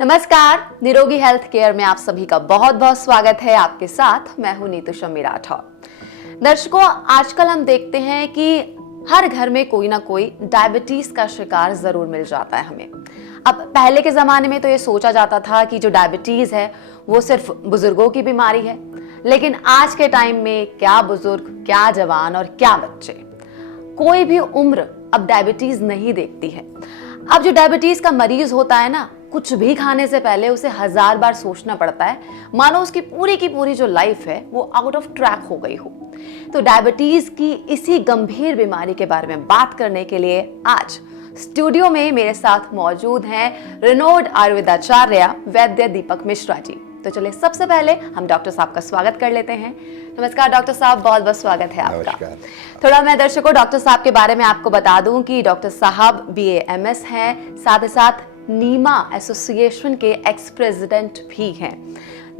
नमस्कार, निरोगी health care में आप सभी का बहुत बहुत स्वागत है। आपके साथ मैं हूं नीतू शम्मी राठौर। दर्शकों, आजकल हम देखते हैं कि हर घर में कोई ना कोई डायबिटीज का शिकार जरूर मिल जाता है हमें। अब पहले के जमाने में तो ये सोचा जाता था कि जो डायबिटीज है वो सिर्फ बुजुर्गों की बीमारी है, लेकिन आज के टाइम में क्या बुजुर्ग, क्या जवान और क्या बच्चे, कोई भी उम्र अब डायबिटीज नहीं देखती है। अब जो डायबिटीज का मरीज होता है ना, कुछ भी खाने से पहले उसे 1000 बार सोचना पड़ता है, मानो उसकी पूरी की पूरी जो लाइफ है वो आउट ऑफ ट्रैक हो गई हो। तो डायबिटीज की इसी गंभीर बीमारी के बारे में बात करने के लिए आज स्टूडियो में मेरे साथ मौजूद हैं रेनोड आयुर्वेदाचार्य वैद्य दीपक मिश्रा जी। तो चलिए सबसे पहले हम डॉक्टर साहब का स्वागत कर लेते हैं। नमस्कार डॉक्टर साहब, बहुत बहुत स्वागत है आपका। थोड़ा मैं दर्शकों डॉक्टर साहब के बारे में आपको बता दूं कि डॉक्टर साहब BA MS हैं, साथ ही साथ नीमा एसोसिएशन के एक्स प्रेसिडेंट भी हैं।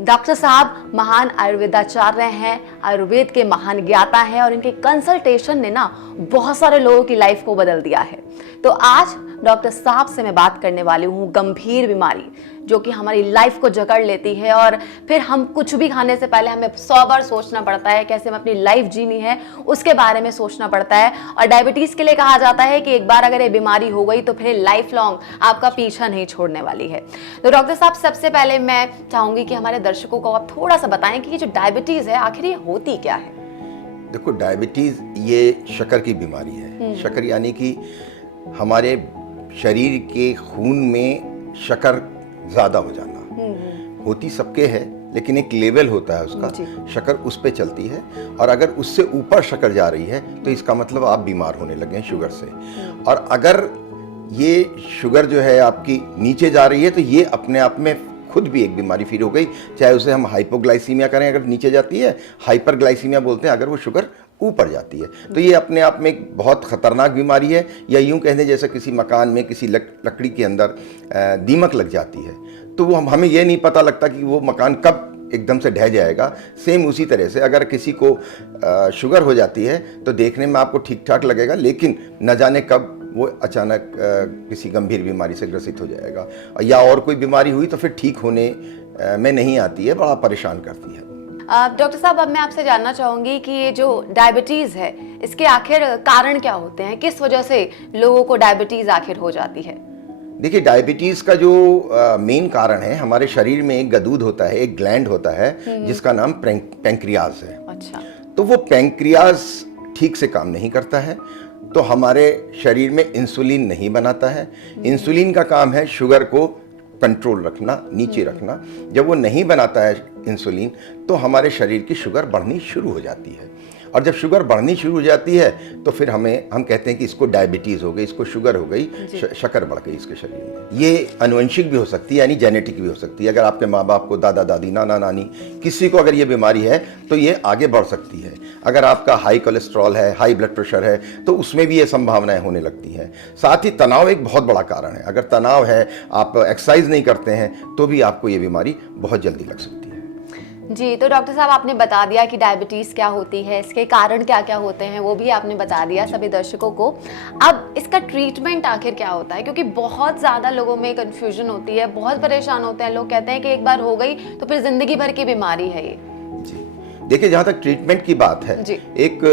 डॉक्टर साहब महान आयुर्वेदाचार्य हैं, आयुर्वेद के महान ज्ञाता हैं और इनके कंसल्टेशन ने ना बहुत सारे लोगों की लाइफ को बदल दिया है। तो आज डॉक्टर साहब से मैं बात करने वाली हूँ गंभीर बीमारी जो कि हमारी लाइफ को जकड़ लेती है और फिर हम कुछ भी खाने से पहले हमें 100 बार सोचना पड़ता है, कैसे हमें अपनी लाइफ जीनी है उसके बारे में सोचना पड़ता है। और डायबिटीज के लिए कहा जाता है कि एक बार अगर ये बीमारी हो गई तो फिर लाइफ लॉन्ग आपका पीछा नहीं छोड़ने वाली है। तो डॉक्टर साहब, सबसे पहले मैं चाहूंगी कि हमारे दर्शकों को आप थोड़ा सा बताएं कि ये जो डायबिटीज है आखिर ये होती क्या है। देखो, डायबिटीज ये शक्कर की बीमारी है। शक्कर यानी कि हमारे शरीर के खून में शक्कर ज्यादा हो जाना। होती सबके है, लेकिन एक लेवल होता है उसका, शक्कर उस पे चलती है और अगर उससे ऊपर शक्कर जा रही है तो इसका मतलब आप बीमार होने लगे हैं शुगर से। और अगर ये शुगर जो है आपकी नीचे जा रही है तो ये अपने आप में खुद भी एक बीमारी फिर हो गई। चाहे उसे हम हाइपोग्लाइसीमिया करें अगर नीचे जाती है, हाइपरग्लाइसीमिया बोलते हैं अगर वो शुगर ऊपर जाती है, तो ये अपने आप में एक बहुत खतरनाक बीमारी है। या यूं कह दें जैसे किसी मकान में किसी लकड़ी के अंदर दीमक लग जाती है तो वो हमें ये नहीं पता लगता कि वो मकान कब एकदम से ढह जाएगा। सेम उसी तरह से अगर किसी को शुगर हो जाती है तो देखने में आपको ठीक ठाक लगेगा, लेकिन न जाने कब वो अचानक किसी गंभीर बीमारी से ग्रसित हो जाएगा। या और कोई बीमारी हुई तो फिर ठीक होने में नहीं आती है, बड़ा परेशान करती है। डॉक्टर साहब, अब मैं आपसे जानना चाहूंगी कि ये जो डायबिटीज है इसके आखिर कारण क्या होते हैं, किस वजह से लोगों को डायबिटीज आखिर हो जाती है। देखिए, डायबिटीज का जो मेन कारण है, हमारे शरीर में एक गदूद होता है, एक ग्लैंड होता है जिसका नाम पैंक्रियाज है। अच्छा। तो वो पैंक्रियाज ठीक से काम नहीं करता है तो हमारे शरीर में इंसुलिन नहीं बनाता है। इंसुलिन का काम है शुगर को कंट्रोल रखना, नीचे रखना। जब वो नहीं बनाता है इंसुलिन तो हमारे शरीर की शुगर बढ़नी शुरू हो जाती है। और जब शुगर बढ़नी शुरू हो जाती है तो फिर हम कहते हैं कि इसको डायबिटीज़ हो गई, इसको शुगर हो गई, शक्कर बढ़ गई इसके शरीर में। ये अनुवंशिक भी हो सकती है, यानी जेनेटिक भी हो सकती है। अगर आपके माँ बाप को, दादा दादी, नाना नानी, किसी को अगर ये बीमारी है तो ये आगे बढ़ सकती है। अगर आपका हाई कोलेस्ट्रॉल है, हाई ब्लड प्रेशर है तो उसमें भी ये संभावनाएं होने लगती हैं। साथ ही तनाव एक बहुत बड़ा कारण है। अगर तनाव है, आप एक्सरसाइज नहीं करते हैं तो भी आपको ये बीमारी बहुत जल्दी लग सकती है। जी, तो डॉक्टर साहब आपने बता दिया कि डायबिटीज़ क्या होती है, इसके कारण क्या क्या होते हैं, वो भी आपने बता दिया सभी दर्शकों को। अब इसका ट्रीटमेंट आखिर क्या होता है, क्योंकि बहुत ज़्यादा लोगों में कन्फ्यूजन होती है, बहुत परेशान होते हैं लोग। कहते हैं कि एक बार हो गई तो फिर जिंदगी भर की बीमारी है ये। जी देखिए, जहाँ तक ट्रीटमेंट की बात है, एक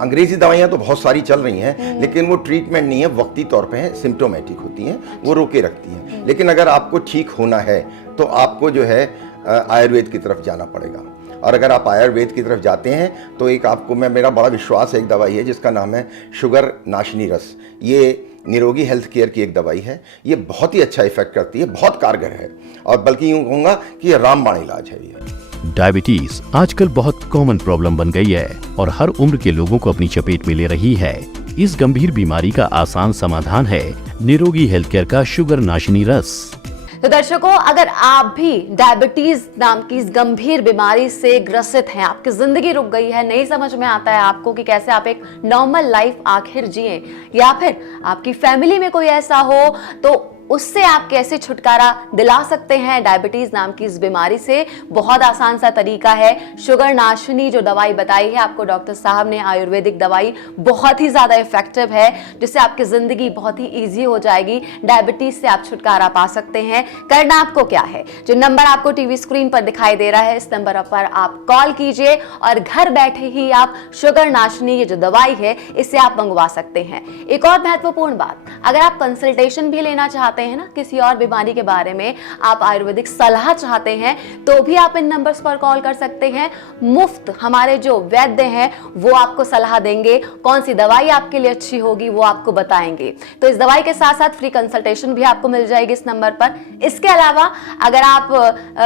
अंग्रेजी दवाइयाँ तो बहुत सारी चल रही हैं, लेकिन वो ट्रीटमेंट नहीं है, वक्ती तौर पे है, सिम्टोमेटिक होती हैं, वो रोके रखती हैं। लेकिन अगर आपको ठीक होना है तो आपको जो है आयुर्वेद की तरफ जाना पड़ेगा। और अगर आप आयुर्वेद की तरफ जाते हैं तो एक आपको मेरा बड़ा विश्वास है, एक दवाई है जिसका नाम है शुगर नाशनी रस। ये निरोगी हेल्थ केयर की एक दवाई है। ये बहुत ही अच्छा इफेक्ट करती है, बहुत कारगर है, और बल्कि यूँ कहूँगा कि ये रामबाण इलाज है ये। डायबिटीज आजकल बहुत कॉमन प्रॉब्लम बन गई है और हर उम्र के लोगों को अपनी चपेट में ले रही है। इस गंभीर बीमारी का आसान समाधान है निरोगी हेल्थ केयर का शुगर नाशनी रस। तो दर्शकों, अगर आप भी डायबिटीज नाम की इस गंभीर बीमारी से ग्रसित हैं, आपकी जिंदगी रुक गई है, नहीं समझ में आता है आपको कि कैसे आप एक नॉर्मल लाइफ आखिर जिए, या फिर आपकी फैमिली में कोई ऐसा हो तो उससे आप कैसे छुटकारा दिला सकते हैं डायबिटीज नाम की इस बीमारी से, बहुत आसान सा तरीका है। शुगर नाशनी जो दवाई बताई है आपको डॉक्टर साहब ने, आयुर्वेदिक दवाई बहुत ही ज्यादा इफेक्टिव है, जिससे आपकी जिंदगी बहुत ही ईजी हो जाएगी। डायबिटीज से आप छुटकारा पा सकते हैं। करना आपको क्या है, जो नंबर आपको टीवी स्क्रीन पर दिखाई दे रहा है, इस नंबर पर आप कॉल कीजिए और घर बैठे ही आप शुगर नाशनी ये जो दवाई है इसे आप मंगवा सकते हैं। एक और महत्वपूर्ण बात, अगर आप कंसल्टेशन भी लेना चाहते हैं ना किसी और बीमारी के बारे में, आप आयुर्वेदिक सलाह चाहते हैं, तो भी आप इन नंबर्स पर कॉल कर सकते हैं। मुफ्त हमारे जो वैद्य हैं वो आपको सलाह देंगे, कौन सी दवाई आपके लिए अच्छी होगी वो आपको बताएंगे। तो इस दवाई के साथ साथ फ्री कंसल्टेशन भी आपको मिल जाएगी इस नंबर पर। इसके अलावा अगर आप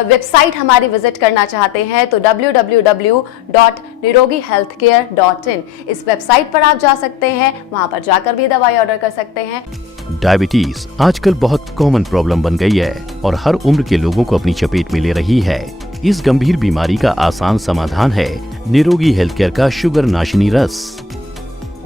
वेबसाइट हमारी विजिट करना चाहते हैं तो www.nirogihealthcare.in इस वेबसाइट पर आप जा सकते हैं, वहां पर जाकर भी दवाई ऑर्डर कर सकते हैं। डायबिटीज आजकल बहुत कॉमन प्रॉब्लम बन गई है और हर उम्र के लोगों को अपनी चपेट में ले रही है। इस गंभीर बीमारी का आसान समाधान है निरोगी हेल्थ केयर का शुगर नाशनी रस।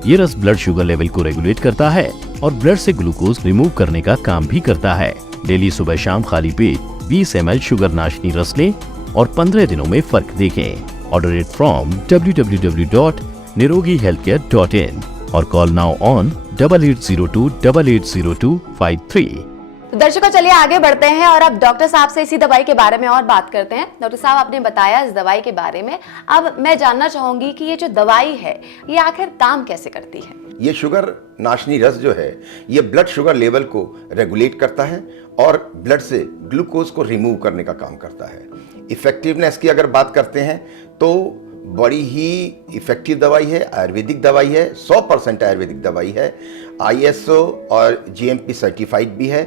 ये रस ब्लड शुगर लेवल को रेगुलेट करता है और ब्लड से ग्लूकोज रिमूव करने का काम भी करता है। डेली सुबह शाम खाली पेट 20 ml शुगर नाशनी रस लें और 15 दिनों में फर्क देखें। ऑर्डर इट फ्रॉम www.nirogihealthcare.in और कॉल नाउ ऑन 8802880253। तो दर्शकों चलिए आगे बढ़ते हैं और अब डॉक्टर साहब से इसी दवाई के बारे में और बात करते हैं। डॉक्टर साहब आपने बताया इस दवाई के बारे में, अब मैं जानना चाहूंगी कि ये जो दवाई है ये आखिर काम कैसे करती है। ये शुगर नाशनी रस जो है ये ब्लड शुगर लेवल को रेगुलेट करता है और ब्लड से ग्लूकोज को रिमूव करने का काम करता है। इफेक्टिवनेस की अगर बात करते हैं तो बड़ी ही इफेक्टिव दवाई है, आयुर्वेदिक दवाई है, 100% आयुर्वेदिक दवाई है, ISO और GMP सर्टिफाइड भी है।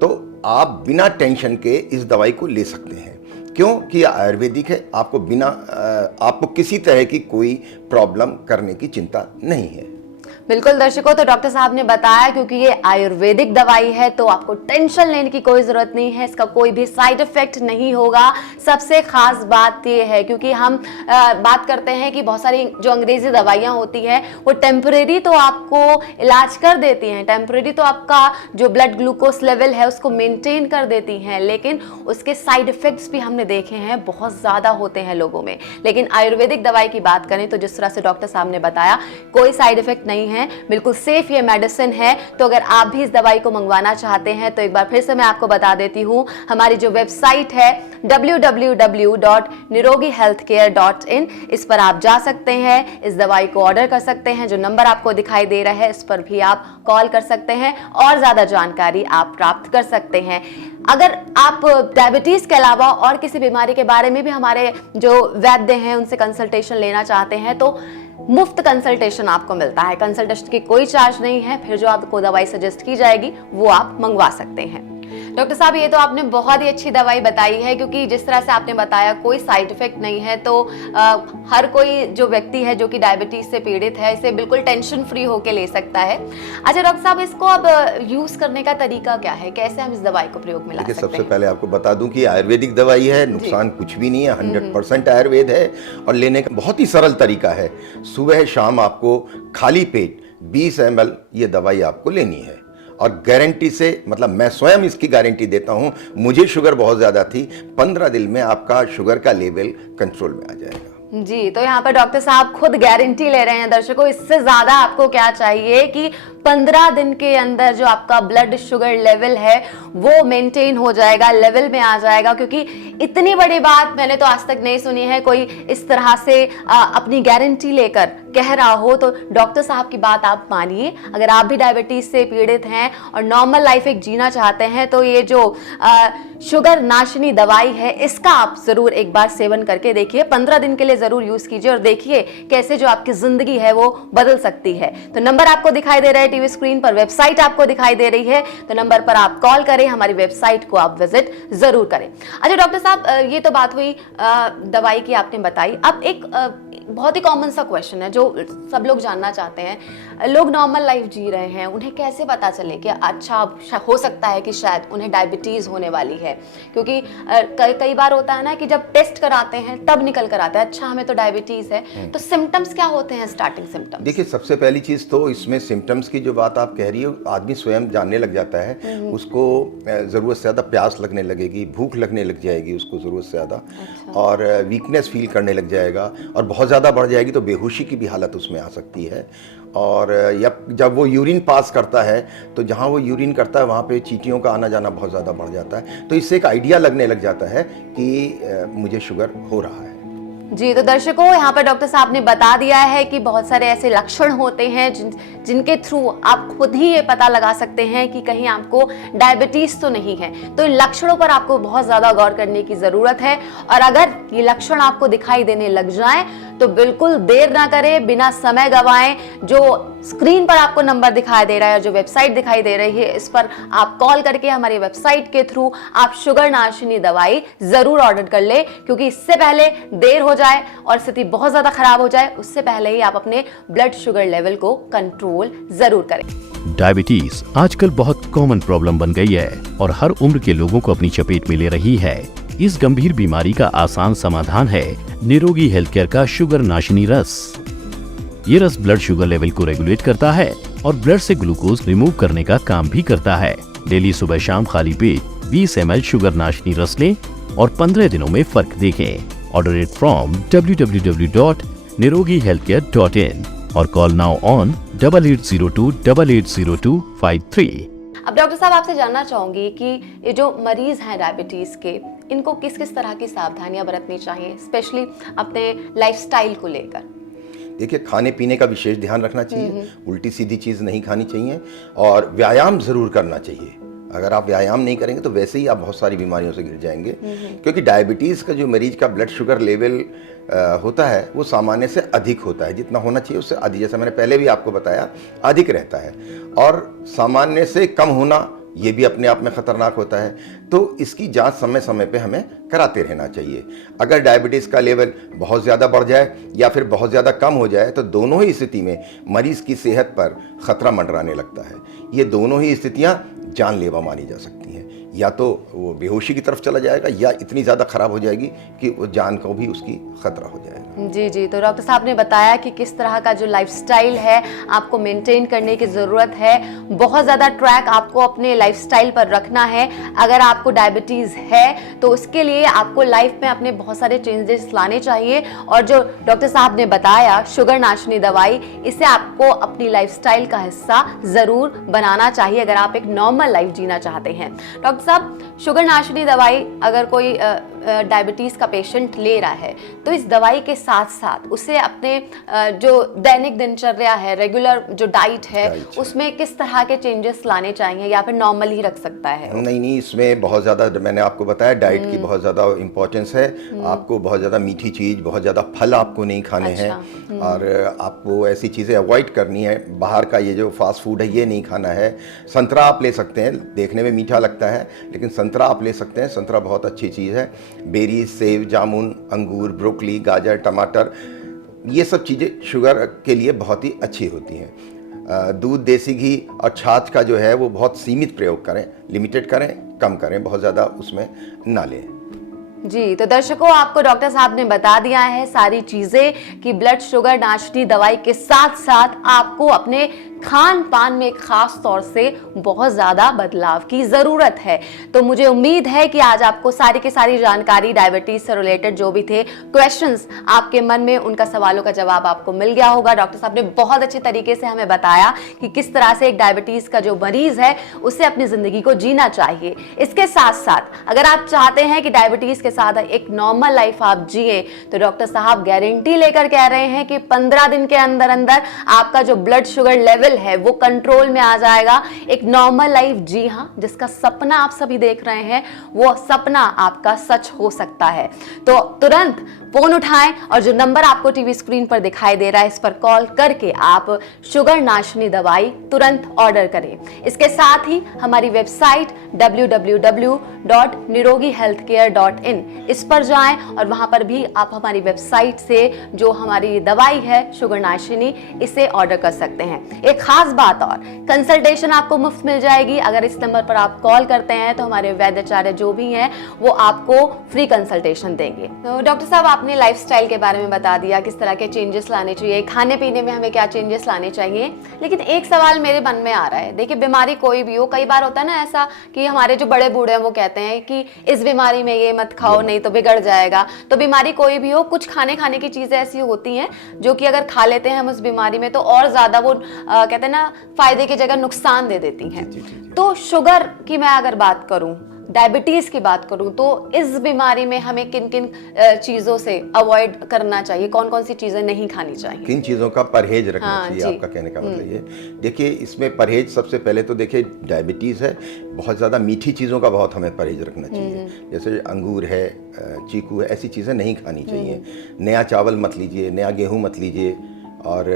तो आप बिना टेंशन के इस दवाई को ले सकते हैं, क्योंकि आयुर्वेदिक है। आपको किसी तरह की कोई प्रॉब्लम करने की चिंता नहीं है। बिल्कुल दर्शकों, तो डॉक्टर साहब ने बताया क्योंकि ये आयुर्वेदिक दवाई है तो आपको टेंशन लेने की कोई जरूरत नहीं है, इसका कोई भी साइड इफेक्ट नहीं होगा। सबसे खास बात ये है क्योंकि हम बात करते हैं कि बहुत सारी जो अंग्रेजी दवाइयाँ होती हैं वो टेम्परेरी तो आपको इलाज कर देती हैं, टेम्परेरी तो आपका जो ब्लड ग्लूकोज लेवल है उसको मेंटेन कर देती हैं, लेकिन उसके साइड इफेक्ट्स भी हमने देखे हैं बहुत ज़्यादा होते हैं लोगों में। लेकिन आयुर्वेदिक दवाई की बात करें तो जिस तरह से डॉक्टर साहब ने बताया कोई साइड इफेक्ट नहीं है, बिल्कुल सेफ ये मेडिसिन है। तो अगर आप भी इस दवाई को मंगवाना चाहते हैं तो एक बार फिर से मैं आपको बता देती हूँ, हमारी जो वेबसाइट है www.nirogihealthcare.in इस पर आप जा सकते हैं, इस दवाई को ऑर्डर कर सकते हैं। जो नंबर आपको दिखाई दे रहा है इस पर भी आप कॉल कर सकते हैं और ज्यादा जानकारी आप प्राप्त कर सकते हैं। अगर आप डायबिटीज के अलावा और किसी बीमारी के बारे में भी हमारे जो वैद्य हैं उनसे कंसल्टेशन लेना चाहते हैं तो मुफ्त कंसल्टेशन आपको मिलता है, कंसल्टेशन की कोई चार्ज नहीं है। फिर जो आपको दवाई सजेस्ट की जाएगी वो आप मंगवा सकते हैं। डॉक्टर साहब ये तो आपने बहुत ही अच्छी दवाई बताई है क्योंकि जिस तरह से आपने बताया कोई साइड इफेक्ट नहीं है, तो हर कोई जो व्यक्ति है जो कि डायबिटीज से पीड़ित है इसे बिल्कुल टेंशन फ्री होकर ले सकता है। अच्छा डॉक्टर साहब, इसको अब यूज करने का तरीका क्या है, कैसे हम इस दवाई को प्रयोग में ला सकते हैं? सबसे पहले आपको बता दूं कि आयुर्वेदिक दवाई है, नुकसान कुछ भी नहीं है, 100% आयुर्वेद है और लेने का बहुत ही सरल तरीका है। सुबह शाम आपको खाली पेट 20 ml ये दवाई आपको लेनी है और गारंटी से, मतलब मैं स्वयं इसकी गारंटी देता हूं, मुझे शुगर बहुत ज्यादा थी, 15 दिन में आपका शुगर का लेवल कंट्रोल में आ जाएगा। जी, तो यहाँ पर डॉक्टर साहब खुद गारंटी ले रहे हैं। दर्शकों, इससे ज्यादा आपको क्या चाहिए कि 15 दिन के अंदर जो आपका ब्लड शुगर लेवल है वो मेंटेन हो जाएगा, लेवल में आ जाएगा। क्योंकि इतनी बड़ी बात मैंने तो आज तक नहीं सुनी है कोई इस तरह से अपनी गारंटी लेकर कह रहा हो। तो डॉक्टर साहब की बात आप मानिए। अगर आप भी डायबिटीज से पीड़ित हैं और नॉर्मल लाइफ एक जीना चाहते हैं तो ये जो शुगर नाशनी दवाई है इसका आप जरूर एक बार सेवन करके देखिए, 15 दिन के लिए जरूर यूज कीजिए और देखिए कैसे जो आपकी जिंदगी है वो बदल सकती है। तो नंबर आपको दिखाई दे रहा है टीवी स्क्रीन पर, वेबसाइट आपको दिखाई दे रही है, तो नंबर पर आप कॉल करें, हमारी वेबसाइट को आप विजिट जरूर करें। अच्छा डॉक्टर साहब, ये तो बात हुई दवाई की आपने बताई। अब एक बहुत ही कॉमन सा क्वेश्चन है जो सब लोग जानना चाहते हैं। लोग नॉर्मल लाइफ जी रहे हैं, उन्हें कैसे पता चले कि अच्छा हो सकता है कि शायद उन्हें डायबिटीज होने वाली है? क्योंकि कई बार होता है ना कि जब टेस्ट कराते हैं तब निकल कर आता है अच्छा हमें तो डायबिटीज है, तो सिम्टम्स क्या होते हैं, स्टार्टिंग सिम्टम्स? देखिए, सबसे पहली चीज़ तो इसमें सिम्टम्स की जो बात आप कह रही हो, आदमी स्वयं जानने लग जाता है। उसको ज़रूरत से ज़्यादा प्यास लगने लगेगी, भूख लगने लग जाएगी उसको ज़रूरत से ज़्यादा, और वीकनेस फील करने लग जाएगा, और बहुत ज़्यादा बढ़ जाएगी तो बेहोशी की भी हालत उसमें आ सकती है। और जब वो यूरिन पास करता है तो जहाँ वो यूरिन करता है वहाँ पे चींटियों का आना जाना बहुत ज़्यादा बढ़ जाता है। तो इससे एक आइडिया लगने लग जाता है कि मुझे शुगर हो रहा है। जी, तो दर्शकों, यहाँ पर डॉक्टर साहब ने बता दिया है कि बहुत सारे ऐसे लक्षण होते हैं जिनके थ्रू आप खुद ही ये पता लगा सकते हैं कि कहीं आपको डायबिटीज तो नहीं है। तो इन लक्षणों पर आपको बहुत ज्यादा गौर करने की जरूरत है, और अगर ये लक्षण आपको दिखाई देने लग जाएं तो बिल्कुल देर ना करें, बिना समय गवाएं। जो स्क्रीन पर आपको नंबर दिखाई दे रहा है, जो वेबसाइट दिखाई दे रही है, इस पर आप कॉल करके हमारी वेबसाइट के थ्रू आप शुगर नाशनी दवाई जरूर ऑर्डर कर ले, क्योंकि इससे पहले देर हो जाए और स्थिति बहुत ज्यादा खराब हो जाए, उससे पहले ही आप अपने ब्लड शुगर लेवल को कंट्रोल जरूर करें। डायबिटीज आजकल बहुत कॉमन प्रॉब्लम बन गई है और हर उम्र के लोगों को अपनी चपेट में ले रही है। इस गंभीर बीमारी का आसान समाधान है निरोगी हेल्थ केयर का शुगर नाशनी रस। ये रस ब्लड शुगर लेवल को रेगुलेट करता है और ब्लड से ग्लूकोज रिमूव करने का काम भी करता है। डेली सुबह शाम खाली पेट 20 ml शुगर नाशनी रस लें और 15 दिनों में फर्क देखें। ऑर्डर इट फ्रॉम www.nirogihealthcare.in और कॉल नाउ ऑन 8802880253। अब डॉक्टर साहब, आपसे जानना चाहूंगी कि ये जो मरीज हैं डायबिटीज के, इनको किस किस तरह की सावधानियां बरतनी चाहिए, स्पेशली अपने लाइफस्टाइल को लेकर? देखिए, खाने पीने का विशेष ध्यान रखना चाहिए, उल्टी सीधी चीज़ नहीं खानी चाहिए, और व्यायाम ज़रूर करना चाहिए। अगर आप व्यायाम नहीं करेंगे तो वैसे ही आप बहुत सारी बीमारियों से घिर जाएंगे, क्योंकि डायबिटीज़ का जो मरीज का ब्लड शुगर लेवल होता है वो सामान्य से अधिक होता है। जितना होना चाहिए उससे अधिक, जैसा मैंने पहले भी आपको बताया, अधिक रहता है। और सामान्य से कम होना ये भी अपने आप में ख़तरनाक होता है। तो इसकी जांच समय समय पे हमें कराते रहना चाहिए। अगर डायबिटीज़ का लेवल बहुत ज़्यादा बढ़ जाए या फिर बहुत ज़्यादा कम हो जाए तो दोनों ही स्थिति में मरीज़ की सेहत पर ख़तरा मंडराने लगता है। ये दोनों ही स्थितियाँ जानलेवा मानी जा सकती हैं। या तो वो बेहोशी की तरफ चला जाएगा या इतनी ज़्यादा ख़राब हो जाएगी कि वो जान को भी उसकी ख़तरा हो जाएगा। जी जी, तो डॉक्टर साहब ने बताया कि किस तरह का जो लाइफस्टाइल है आपको मेंटेन करने की ज़रूरत है। बहुत ज़्यादा ट्रैक आपको अपने लाइफस्टाइल पर रखना है। अगर आपको डायबिटीज़ है तो उसके लिए आपको लाइफ में अपने बहुत सारे चेंजेस लाने चाहिए, और जो डॉक्टर साहब ने बताया शुगर नाशनी दवाई, इसे आपको अपनी लाइफस्टाइल का हिस्सा ज़रूर बनाना चाहिए अगर आप एक नॉर्मल लाइफ जीना चाहते हैं। डॉक्टर साहब, शुगर नाशनी दवाई अगर कोई डायबिटीज़ का पेशेंट ले रहा है तो इस दवाई के साथ साथ उसे अपने जो दैनिक दिनचर्या है, रेगुलर जो डाइट है, उसमें किस तरह के चेंजेस लाने चाहिए, या फिर नॉर्मल ही रख सकता है? नहीं, इसमें बहुत ज़्यादा, मैंने आपको बताया, डाइट की बहुत ज़्यादा इम्पोर्टेंस है। आपको बहुत ज़्यादा मीठी चीज़, बहुत ज़्यादा फल आपको नहीं खाने हैं, और आपको ऐसी चीज़ें अवॉइड करनी है। बाहर का ये जो फास्ट फूड है ये नहीं खाना है। संतरा आप ले सकते हैं, देखने में मीठा लगता है लेकिन संतरा आप ले सकते हैं, संतरा बहुत अच्छी चीज़ है। बेरीज, सेब, जामुन, अंगूर, ब्रोकली, गाजर, टमाटर, ये सब चीज़ें शुगर के लिए बहुत ही अच्छी होती हैं। दूध, देसी घी और छाछ का जो है वो बहुत सीमित प्रयोग करें, लिमिटेड करें, कम करें, बहुत ज़्यादा उसमें ना लें। जी, तो दर्शकों, आपको डॉक्टर साहब ने बता दिया है सारी चीजें कि ब्लड शुगर नाशनी दवाई के साथ साथ आपको अपने खान पान में खास तौर से बहुत ज्यादा बदलाव की जरूरत है। तो मुझे उम्मीद है कि आज आपको सारी की सारी जानकारी डायबिटीज से रिलेटेड जो भी थे क्वेश्चंस आपके मन में, उनका सवालों का जवाब आपको मिल गया होगा। डॉक्टर साहब ने बहुत अच्छे तरीके से हमें बताया कि किस तरह से एक डायबिटीज का जो मरीज है उसे अपनी जिंदगी को जीना चाहिए। इसके साथ साथ अगर आप चाहते हैं कि डायबिटीज के साथ एक नॉर्मल लाइफ आप जिए तो डॉक्टर साहब गारंटी लेकर कह रहे हैं कि 15 दिन के अंदर अंदर आपका जो ब्लड शुगर लेवल है वो कंट्रोल में आ जाएगा। एक नॉर्मल लाइफ, जी हां, जिसका सपना आप सभी देख रहे हैं, वो सपना आपका सच हो सकता है। तो तुरंत फोन उठाएं और जो नंबर आपको टीवी स्क्रीन पर दिखाई दे रहा है इस पर कॉल करके आप शुगर नाशनी दवाई तुरंत ऑर्डर करें। इसके साथ ही हमारी वेबसाइट www.nirogihealthcare.in इस पर जाएं और वहां पर भी आप हमारी वेबसाइट से जो हमारी दवाई है शुगर नाशिनी, इसे ऑर्डर कर सकते हैं। एक खास बात और, कंसल्टेशन आपको मुफ्त मिल जाएगी। अगर इस नंबर पर आप कॉल करते हैं तो हमारे वैद्याचार्य जो भी हैं वो आपको फ्री कंसल्टेशन देंगे। तो डॉक्टर साहब, आपने लाइफस्टाइल के बारे में बता दिया, किस तरह के चेंजेस लाने चाहिए, खाने पीने में हमें क्या चेंजेस लाने चाहिए, लेकिन एक सवाल मेरे मन में आ रहा है। देखिए, बीमारी कोई भी हो, कई बार होता है ना ऐसा कि हमारे जो बड़े बूढ़े हैं वो कहते हैं कि इस बीमारी में ये मत खाओ नहीं तो बिगड़ जाएगा। तो बीमारी कोई भी हो, कुछ खाने की चीजें ऐसी होती हैं जो कि अगर खा लेते हैं हम उस बीमारी में तो और ज्यादा वो कहते हैं ना फायदे की जगह नुकसान दे देती हैं। तो शुगर की मैं अगर बात करूं, डायबिटीज की बात करूं, तो इस बीमारी में हमें किन किन चीजों से अवॉइड करना चाहिए, कौन कौन सी चीजें नहीं खानी चाहिए, किन चीज़ों का परहेज रखना चाहिए, आपका कहने का मतलब ये। देखिए, इसमें परहेज सबसे पहले तो देखिए डायबिटीज़ है, बहुत ज़्यादा मीठी चीज़ों का बहुत हमें परहेज रखना चाहिए। जैसे अंगूर है, चीकू है, ऐसी चीज़ें नहीं खानी चाहिए। नया चावल मत लीजिए, नया गेहूँ मत लीजिए, और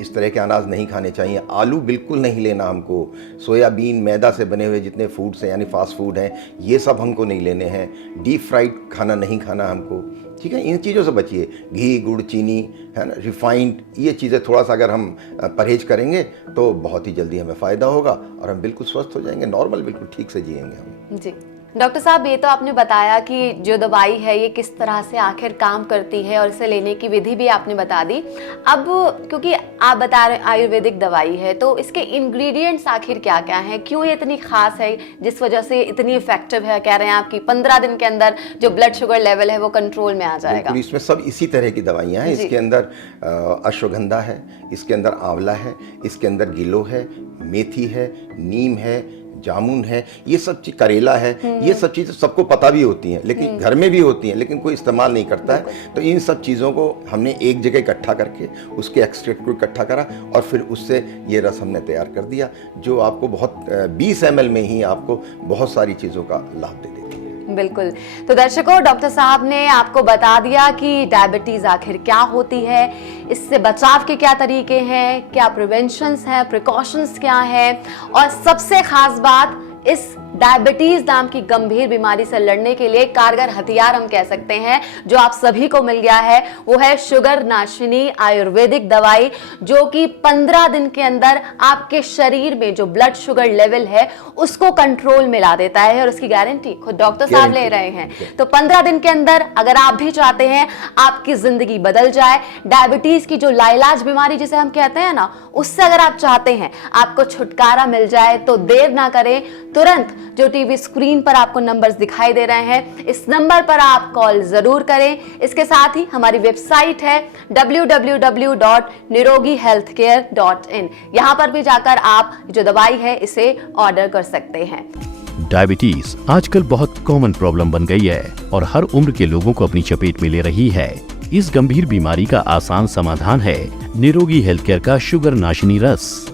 इस तरह के अनाज नहीं खाने चाहिए। आलू बिल्कुल नहीं लेना हमको। सोयाबीन, मैदा से बने हुए जितने फूड्स हैं यानी फास्ट फूड हैं, ये सब हमको नहीं लेने हैं। डीप फ्राइड खाना नहीं खाना हमको, ठीक है। इन चीज़ों से बचिए। घी, गुड़, चीनी, है ना, रिफाइंड, ये चीज़ें थोड़ा सा अगर हम परहेज करेंगे तो बहुत ही जल्दी हमें फ़ायदा होगा और हम बिल्कुल स्वस्थ हो जाएंगे, नॉर्मल बिल्कुल ठीक से जिएंगे हम। जी डॉक्टर साहब, ये तो आपने बताया कि जो दवाई है ये किस तरह से आखिर काम करती है और इसे लेने की विधि भी आपने बता दी। अब क्योंकि आप बता रहे हैं आयुर्वेदिक दवाई है, तो इसके इंग्रेडिएंट्स आखिर क्या क्या हैं, क्यों ये इतनी खास है जिस वजह से इतनी इफेक्टिव है? कह रहे हैं आपकी 15 दिन के अंदर जो ब्लड शुगर लेवल है वो कंट्रोल में आ जाएगा। इसमें सब इसी तरह की दवाइयाँ हैं। इसके अंदर अश्वगंधा है, इसके अंदर आंवला है, इसके अंदर गिलो है, मेथी है, नीम है, जामुन है, ये सब चीज, करेला है, ये सब चीज़ें सबको पता भी होती हैं, लेकिन घर में भी होती हैं, लेकिन कोई इस्तेमाल नहीं करता है। तो इन सब चीज़ों को हमने एक जगह इकट्ठा करके उसके एक्सट्रैक्ट को इकट्ठा करा और फिर उससे ये रस हमने तैयार कर दिया, जो आपको बहुत 20 ml में ही आपको बहुत सारी चीज़ों का लाभ दे देती है। बिल्कुल। तो दर्शकों, डॉक्टर साहब ने आपको बता दिया कि डायबिटीज आखिर क्या होती है, इससे बचाव के क्या तरीके हैं, क्या प्रिवेंशंस हैं, प्रिकॉशंस क्या है, और सबसे खास बात, इस डायबिटीज नाम की गंभीर बीमारी से लड़ने के लिए कारगर हथियार हम कह सकते हैं जो आप सभी को मिल गया है, वो है शुगर नाशिनी आयुर्वेदिक दवाई, जो कि 15 दिन के अंदर आपके शरीर में जो ब्लड शुगर लेवल है उसको कंट्रोल में ला देता है, और उसकी गारंटी खुद डॉक्टर साहब ले रहे हैं। तो 15 दिन के अंदर अगर आप भी चाहते हैं आपकी जिंदगी बदल जाए, डायबिटीज की जो लाइलाज बीमारी जिसे हम कहते हैं ना, उससे अगर आप चाहते हैं आपको छुटकारा मिल जाए, तो देर ना करें, तुरंत जो टीवी स्क्रीन पर आपको नंबर्स दिखाई दे रहे हैं, इस नंबर पर आप कॉल जरूर करें। इसके साथ ही हमारी वेबसाइट है www.nirogihealthcare.in, यहां पर भी जाकर आप जो दवाई है इसे ऑर्डर कर सकते हैं। डायबिटीज आजकल बहुत कॉमन प्रॉब्लम बन गई है और हर उम्र के लोगों को अपनी चपेट में ले रही है। इस गंभीर बीमारी का आसान समाधान है निरोगी हेल्थ केयर का शुगर नाशिनी रस।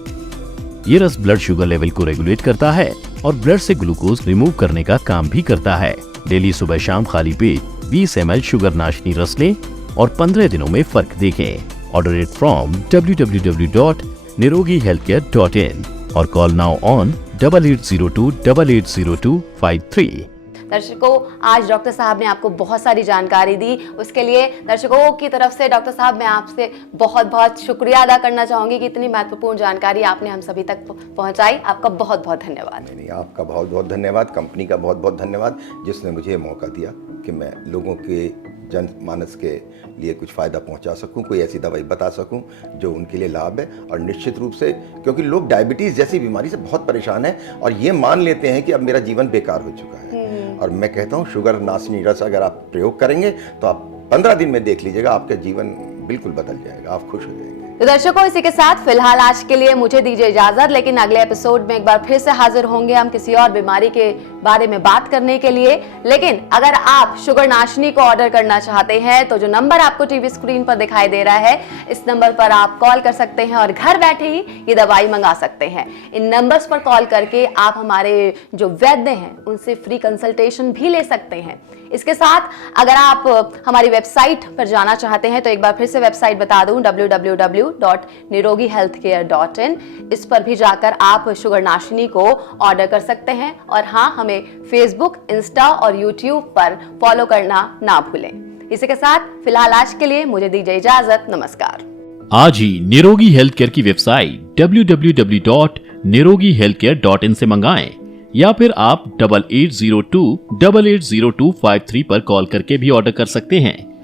ये रस ब्लड शुगर लेवल को रेगुलेट करता है और ब्लड से ग्लूकोज रिमूव करने का काम भी करता है। डेली सुबह शाम खाली पेट 20 ml शुगर नाशिनी रस लें और 15 दिनों में फर्क देखें। ऑर्डर इट फ्रॉम www.nirogihealthcare.in और कॉल नाउ ऑन 8802880253। दर्शकों, आज डॉक्टर साहब ने आपको बहुत सारी जानकारी दी, उसके लिए दर्शकों की तरफ से डॉक्टर साहब मैं आपसे बहुत बहुत शुक्रिया अदा करना चाहूंगी कि इतनी महत्वपूर्ण जानकारी आपने हम सभी तक पहुंचाई। आपका बहुत बहुत धन्यवाद। नहीं, आपका बहुत बहुत धन्यवाद, कंपनी का बहुत बहुत धन्यवाद जिसने मुझे मौका दिया कि मैं लोगों के जनमानस के लिए कुछ फ़ायदा पहुंचा सकूं, कोई ऐसी दवाई बता सकूं जो उनके लिए लाभ है। और निश्चित रूप से क्योंकि लोग डायबिटीज़ जैसी बीमारी से बहुत परेशान हैं और ये मान लेते हैं कि अब मेरा जीवन बेकार हो चुका है, और मैं कहता हूँ शुगर नाशिनी रस अगर आप प्रयोग करेंगे तो आप 15 दिन में देख लीजिएगा आपका जीवन बिल्कुल बदल जाएगा, आप खुश हो जाएंगे। तो दर्शकों, इसी के साथ फिलहाल आज के लिए मुझे दीजिए इजाजत, लेकिन अगले एपिसोड में एक बार फिर से हाजिर होंगे हम किसी और बीमारी के बारे में बात करने के लिए। लेकिन अगर आप शुगर नाशिनी को ऑर्डर करना चाहते हैं तो जो नंबर आपको टीवी स्क्रीन पर दिखाई दे रहा है, इस नंबर पर आप कॉल कर सकते हैं और घर बैठे ही ये दवाई मंगा सकते हैं। इन नंबर्स पर कॉल करके आप हमारे जो वैद्य हैं उनसे फ्री कंसल्टेशन भी ले सकते हैं। इसके साथ अगर आप हमारी वेबसाइट पर जाना चाहते हैं तो एक बार फिर से वेबसाइट बता दूं, www www.nirogihealthcare.in। इस पर भी जाकर आप शुगर नाशिनी को ऑर्डर कर सकते हैं। और हाँ, हमें फेसबुक, इंस्टा और यूट्यूब पर फॉलो करना ना भूलें। इसी के साथ फिलहाल आज के लिए मुझे दीजिए इजाजत। नमस्कार। आज ही निरोगी हेल्थ केयर की वेबसाइट www.nirogihealthcare.in से मंगाएं या फिर आप 8802 880253 पर कॉल करके भी ऑर्डर कर सकते हैं।